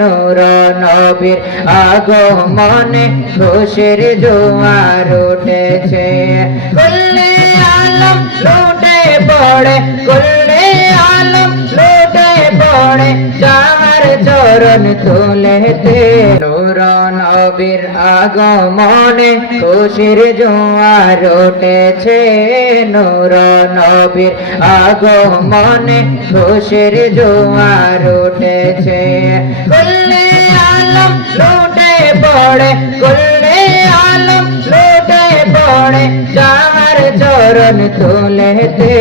নূর নবীর আগমনে খুশির জোয়ার উঠেছে। কুল্লে আলম লুটে পড়ে, কুল্লে আলম লুটে পড়ে যার চরণ তুলেতে। নূর নবীর আগমনে খুশির জোয়ার উঠেছে। নূর নবীর আগমনে খুশির জোয়ার উঠেছে। কুল্লে আলম লুটে পড়ে, কুল্লে আলম লুটে পড়ে যার চরণ তুলেতে।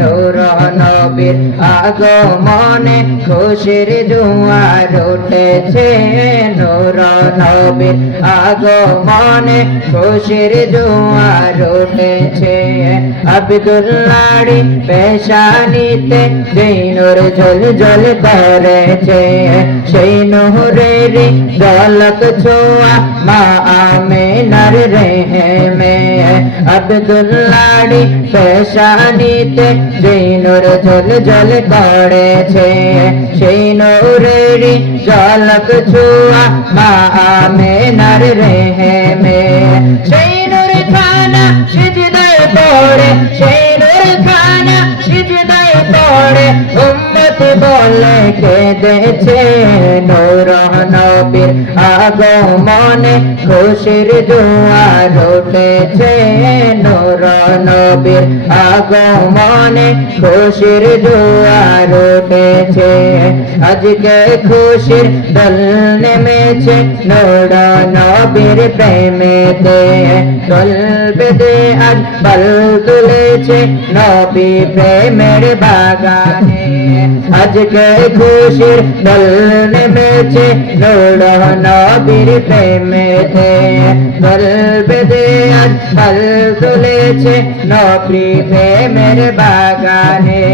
নূর নবীর আগমনে খুশির জোয়ার উঠেছে। নূর নবীর আগমনে খুশির জোয়ার উঠেছে। আব্দুল্লাহর পেশানিতে যেই নূর ঝলঝল করেছে, সেই নূরের ঝলক ছোঁয়া মা আমিনার রেহেমে। আব্দুল্লাহর পেশানিতে যেই নূর ঝলঝল করেছে, সেই নূরের ঝলক ছোঁয়া মা আমিনার রেহেমে। সেই নূর খানা সিজদায় পড়ে, সেই নূর খানা সিজদায় পড়ে উম্মত বলে কেঁদেছে। নূর নবীর আগমনে খুশির জোয়ার উঠেছে। নূর নবীর আগমনে খুশির জোয়ার উঠেছে। আজকে খুশির দল নেমেছে নূর নবীর প্রেমেতে। দল বেঁধে আজ পাল তুলেছে নবী প্রেমের বাগানে। আজকে খুশির দল নেমেছে নূর নবীর প্রেমেতে। দল বেঁধে আজ পাল তুলেছে নবী প্রেমের বাগানে।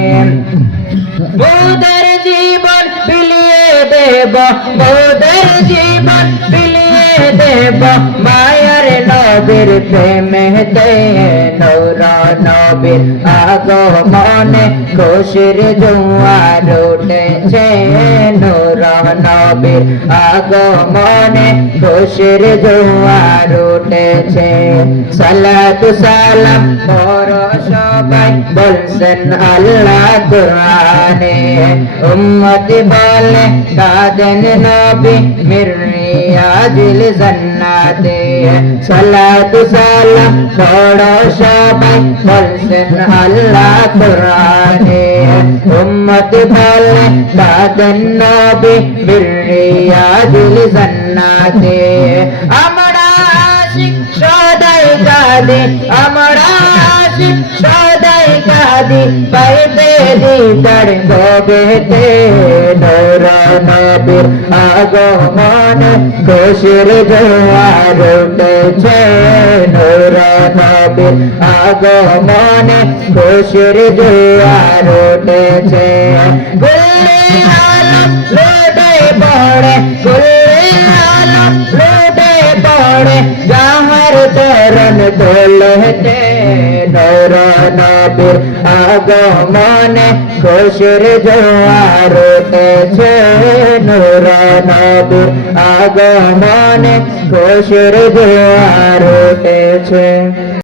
মোদের জীবন বিলিয়ে দেব, মোদের জীবন বিলিয়ে দেব মায়ার নবীর প্রেমেতে। নূর নবীর আগমনে খুশির জোয়ার উঠেছে। নূর নবীর আগমনে খুশির জোয়ার উঠেছে। সালাতু সালাম পড়ো সবাই বলছেন আল্লাহ কুরআনে। উম্মতি বলে কাঁদেন নবী মির রিয়াজিল জান্নাতে। সালাতু সালাম পড়ো সবাই বলছেন আল্লাহ কুরআনে। উম্মতি বলে কাঁদেন নবী মির রিয়াজিল জান্নাতে। আমরা আশিক সদাই কাঁদি, আমরা আশিক সদাই কাঁদি পাইতে দিদার নবীতে। নূর নবীর আগমনে খুশির জোয়ার উঠেছে। নূর নবীর আগমনে খুশির জোয়ার উঠেছে। কুল্লে আলম লুটে পড়ে, কুল্লে আলম লুটে পড়ে যাহার চরণ তুলেতে। নূর নবীর আগমনে খুশির জোয়ার উঠেছে। নূর নবীর আগমনে খুশির জোয়ার উঠেছে।